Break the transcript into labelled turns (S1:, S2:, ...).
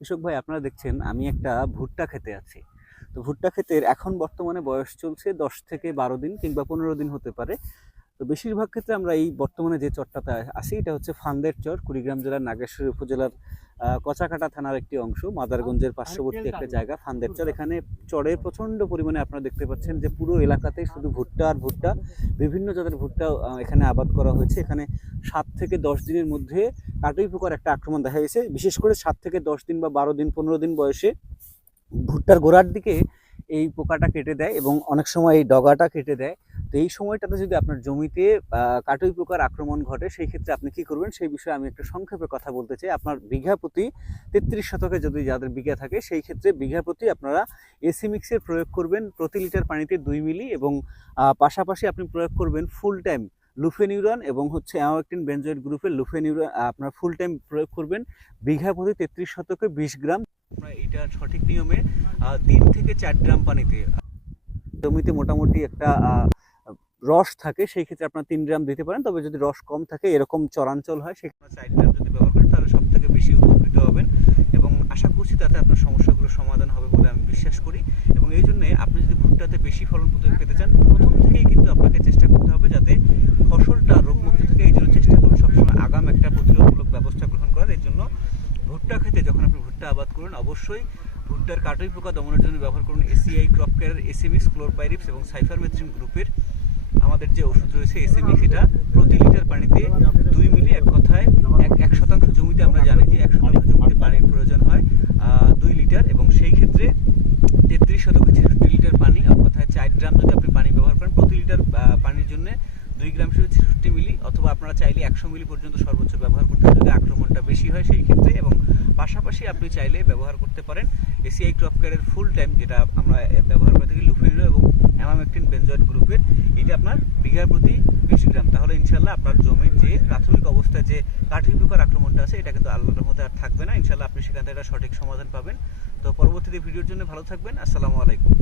S1: কৃষক ভাই, আপনারা দেখছেন আমি একটা ভুট্টা খেতে আছি। তো ভুট্টা ক্ষেতের এখন বর্তমানে বয়স চলছে দশ থেকে বারো দিন কিংবা পনেরো দিন হতে পারে। তো বেশিরভাগ ক্ষেত্রে আমরা এই বর্তমানে যে চরটাতে আসি এটা হচ্ছে ফান্দের চর কুড়িগ্রাম জেলার নাগেশ্বরী উপজেলার কচাকাটা থানার একটি অংশ মাদারগঞ্জের পার্শ্ববর্তী একটা জায়গা ফান্দের চর। এখানে চরে প্রচণ্ড পরিমাণে আপনারা দেখতে পাচ্ছেন যে পুরো এলাকাতেই শুধু ভুট্টা আর ভুট্টা বিভিন্ন জাতের ভুট্টা এখানে আবাদ করা হয়েছে। এখানে সাত থেকে দশ দিনের মধ্যে কাটুই পোকার একটা আক্রমণ দেখা গেছে। বিশেষ করে সাত থেকে দশ দিন বা বারো দিন পনেরো দিন বয়সে ভুট্টার গোড়ার দিকে এই পোকাটা কেটে দেয় এবং অনেক সময় এই ডগাটা কেটে দেয়। তো এই সময়টাতে যদি আপনার জমিতে কাটুই পোকার আক্রমণ ঘটে, সেই ক্ষেত্রে আপনি কি করবেন? সেই বিষয়ে আমি একটু সংক্ষেপে কথা বলতে চাই। আপনার বিঘা প্রতি তেত্রিশ শতকে যদি যাদের বিঘা থাকে, সেই ক্ষেত্রে বিঘা প্রতি আপনারা এসি মিক্সের প্রয়োগ করবেন প্রতি লিটার পানিতে দুই মিলি এবং পাশাপাশি আপনি প্রয়োগ করবেন ফুল টাইম লুফেনিউরন এবং হচ্ছে অ্যাওয়াকটিন বেনজয়েড গ্রুপের লুফেনিউরন আপনার ফুল টাইম প্রয়োগ করবেন। বিঘা প্রতি তেত্রিশ শতকে বিশ গ্রাম। আপনার এটা সঠিক নিয়মে তিন থেকে চার গ্রাম পানিতে জমিতে মোটামুটি একটা রস থাকে, সেই ক্ষেত্রে আপনার তিন গ্রাম দিতে পারেন। তবে যদি রস কম থাকে, এরকম চরাঞ্চল হয়, সেখানে চার গ্রাম যদি ব্যবহার করেন, তাহলে সব থেকে বেশি উপকৃত হবেন। এবং আশা করছি তাতে আপনার সমস্যাগুলো সমাধান হবে বলে আমি বিশ্বাস করি। এবং এই জন্য আপনি যদি ভুট্টাতে বেশি ফলন পেতে- চান, প্রথম থেকেই কিন্তু আপনাকে চেষ্টা করতে হবে যাতে ফসলটা রোগমুক্ত থেকে এই জন্য চেষ্টা করুন। সবসময় আগাম একটা প্রতিরোধমূলক ব্যবস্থা গ্রহণ করার। এই জন্য ভুট্টা খেতে যখন আপনি ভুট্টা আবাদ করুন, অবশ্যই ভুট্টার কাটুই পোকা দমনের জন্য ব্যবহার করুন। ACI crop care ACImix chlorpyrifos এবং সাইফারমেথ্রিন গ্রুপের আমাদের যে ওষুধ রয়েছে এসিমিক্স এটা প্রতি লিটার পানিতে দুই মিলি এক কথায় এক এক শতাংশ জমিতে আমরা জানি যে এক শতাংশ জমিতে পানির প্রয়োজন হয় দুই লিটার এবং সেই ক্ষেত্রে তেত্রিশ শতকে ছেষট্টি লিটার পানি, এক কথায় চার গ্রাম যদি আপনি পানি ব্যবহার করেন, প্রতি লিটার পানির জন্য দুই গ্রাম হিসেবে ছেষট্টি মিলি অথবা আপনারা চাইলে একশো মিলি পর্যন্ত সর্বোচ্চ ব্যবহার করতে যদি বেশি হয় সেই ক্ষেত্রে এবং পাশাপাশি আপনি চাইলে ব্যবহার করতে পারেন এসিআই ক্রপ কেয়ারের ফুল টাইম যেটা আমরা ব্যবহার করে থাকি লুফেনিলো এবং অ্যামামেকটিন বেঞ্জয়েড গ্রুপের এটা আপনার বিঘা প্রতি বিশ গ্রাম। তাহলে ইনশাল্লাহ আপনার জমির যে প্রাথমিক অবস্থায় যে কাঠি পোকার আক্রমণটা আছে, এটা কিন্তু আল্লাহর মধ্যে আর থাকবে না। ইনশাল্লাহ আপনি সেখান থেকে একটা সঠিক সমাধান পাবেন। তো পরবর্তীতে ভিডিওর জন্য ভালো থাকবেন। আসসালামু আলাইকুম।